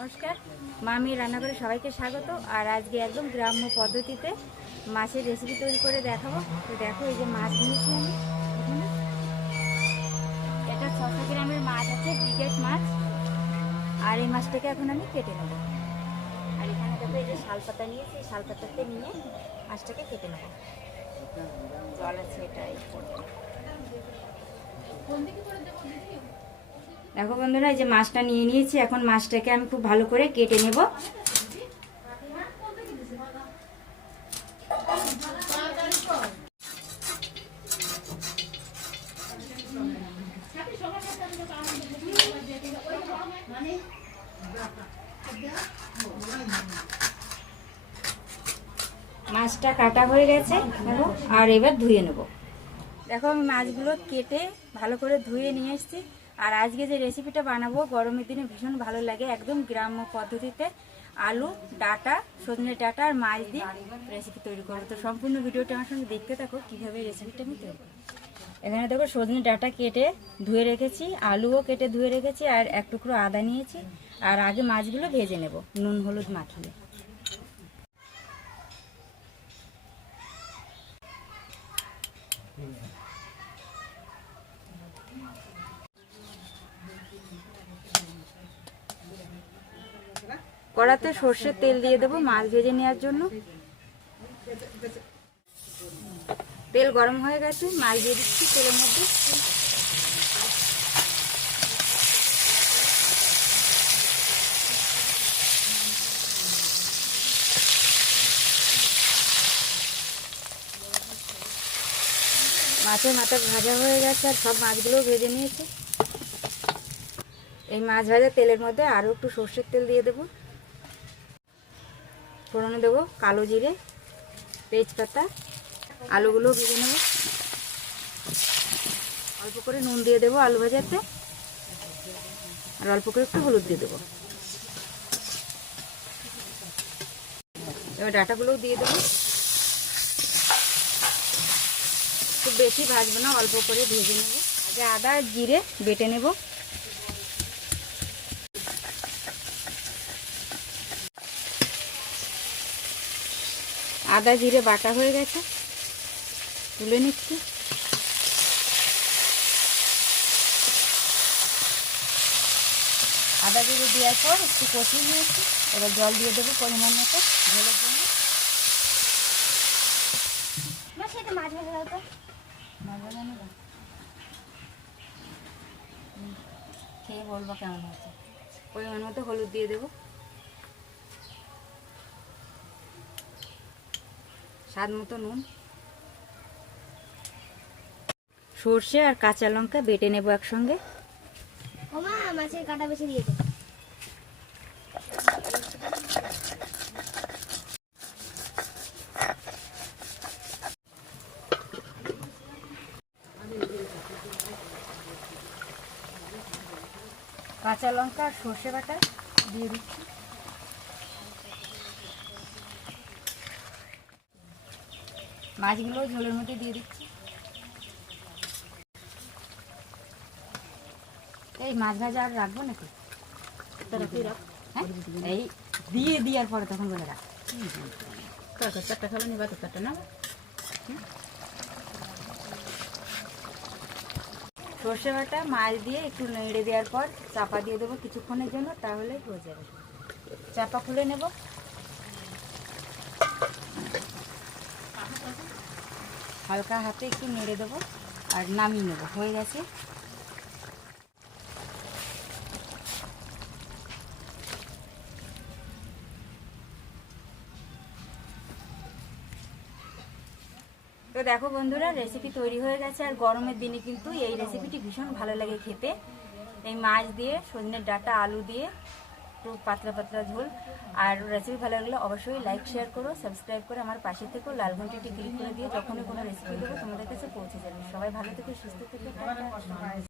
নমস্কার। মামি রান্নাঘরে সবাইকে স্বাগত। আর আজকে একদম গ্রাম্য পদ্ধতিতে মাছের রেসিপি তৈরি করে দেখাবো। তো দেখো এই যে মাছ নিয়েছি আমি। এটা ছশো গ্রামের মাছ আছে ব্রিগেড মাছ। আর এই মাছটাকে এখন আমি কেটে নেব। আর এখানে দেখো এই যে শালপাতা নিয়েছি শালপাতাতে নিয়ে মাছটাকে কেটে নেব। জল আছে এটা এই করে। দেখো বন্ধুরা, এই যে মাছটা নিয়ে নিয়েছি। এখন মাছটাকে আমি খুব ভালো করে কেটে নেব। মাছটা কাটা হয়ে গেছে, দেখো, আর এবার ধুয়ে নেব। দেখো, আমি মাছগুলো কেটে ভালো করে ধুয়ে নিয়ে এসেছি। আর আজকে যে রেসিপিটা বানাবো, গরমের দিনে ভীষণ ভালো লাগে। একদম গ্রাম্য পদ্ধতিতে আলু, ডাটা, সজনে ডাটা আর মাছ দিয়ে রেসিপি তৈরি করব তো সম্পূর্ণ ভিডিওটা আমার সঙ্গে দেখতে থাকো, কীভাবে রেসিপিটা আমি তৈরি এখানে দেখো সজনে ডাটা কেটে ধুয়ে রেখেছি, আলুও কেটে ধুয়ে রেখেছি, আর এক টুকরো আদা নিয়েছি। আর আগে মাছগুলো ভেজে নেব, নুন হলুদ মাখিয়ে। কড়াতে সর্ষের তেল দিয়ে দেবো মাছ ভেজে নেওয়ার জন্য। তেল গরম হয়ে গেছে, মাছ দিয়ে দিচ্ছি তেলের মধ্যে। মাছের মাথা ভাজা হয়ে গেছে আর সব মাছগুলো ভেজে নিয়েছে। এই মাছ ভাজা তেলের মধ্যে আরও একটু সর্ষের তেল দিয়ে দেবো। ফোড়নে দেবো কালো জিরে, তেজপাতা, আলুগুলো ভেজে নেব। অল্প করে নুন দিয়ে দেবো আলু ভাজাতে। আর অল্প করে একটু হলুদ দিয়ে দেবো। এবার ডাটাগুলোও দিয়ে দেবো। খুব বেশি ভাজবো না, অল্প করে ভেজে নেব। আগে আদা জিরে বেটে নেব। আদা জিরে বাটা হয়ে গেছে। তুলে নিচ্ছি। আদা জিরে দেওয়ার পর একটু কষিয়ে নিয়েছি। এবার জল দিয়ে দেবো পরিমাণ মতো ঝোলের জন্য। মাছ ভাজা মাছ ভাজা নেব। হুম, খেয়ে বলব কেমন হয়েছে। পরিমাণ মতো হলুদ দিয়ে দেবো। স্বাদ মতো নুন। সর্ষে আর কাঁচা লঙ্কা বেটে নেব একসঙ্গে। ওমা মাছের কাটা বেছে দিয়েছে কাঁচা লঙ্কা আর সর্ষে বাটা দিয়ে দিচ্ছি। মাছগুলো ঝোলের মধ্যে দিয়ে দিচ্ছি। এই মাছ ভাজা আর রাখব নাকি? হ্যাঁ? এই দিয়ে দেওয়ার পরে তখন বলে রাখ। চারটা খাবে নিবা তো চারটা না সর্ষে বাটা মাছ দিয়ে একটু নেড়ে দেওয়ার পর চাপা দিয়ে দেবো কিছুক্ষণের জন্য তাহলে হয়ে যাবে। চাপা খুলে নেব। হালকা হাতে একটু নেড়ে দেবো আর নামিয়ে নেব। হয়ে গেছে? তো দেখো বন্ধুরা রেসিপি তৈরি হয়ে গেছে আর গরমের দিনে কিন্তু এই রেসিপিটি ভীষণ ভালো লাগে খেতে। এই মাছ দিয়ে, সজনের ডাটা, আলু দিয়ে একটু পাতলা পাতলা ঝোল। আর রেসিপি ভালো লাগলে অবশ্যই লাইক শেয়ার করো সাবস্ক্রাইব করে আমার পাশে থেকেও লাল ঘন্টিটি ক্লিক করে দিয়ে যখনই কোনো রেসিপি দেবো তোমাদের কাছে পৌঁছে যাবে। সবাই ভালো থেকে, সুস্থ থেকে।